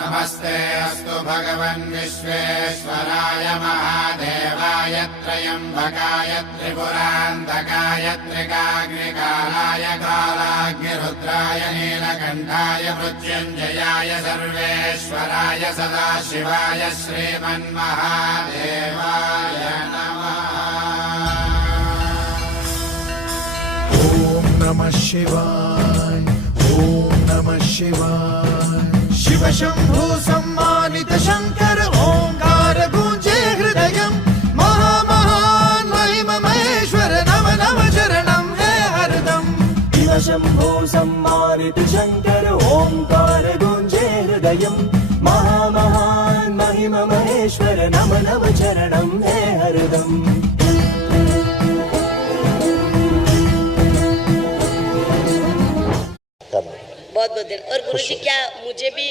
नमस्ते अस्तु भगवन् विश्वेश्वराय महादेवाय त्र्यम्बकाय त्रिपुरान्तकाय त्रिकाग्निकालाय कालाग्निरुद्राय नीलकण्ठाय मृत्युञ्जयाय सर्वेश्वराय सदाशिवाय श्रीमन्महादेवाय नमः। ॐ नमः शिवाय, ॐ नमः शिवाय। शिव शंभु सम्मानित शंकर ओंकार गूंजे हृदयम्। महामहान महिम महेश्वर नम नम चरणं है हरदम। शिव शंभु सम्मानित शंकर ओंकार गूंजे हृदयम्। महामहान महिम महेश्वर नम नम चरणं है हरदम। बहुत बहुत दिन। और गुरुजी क्या मुझे भी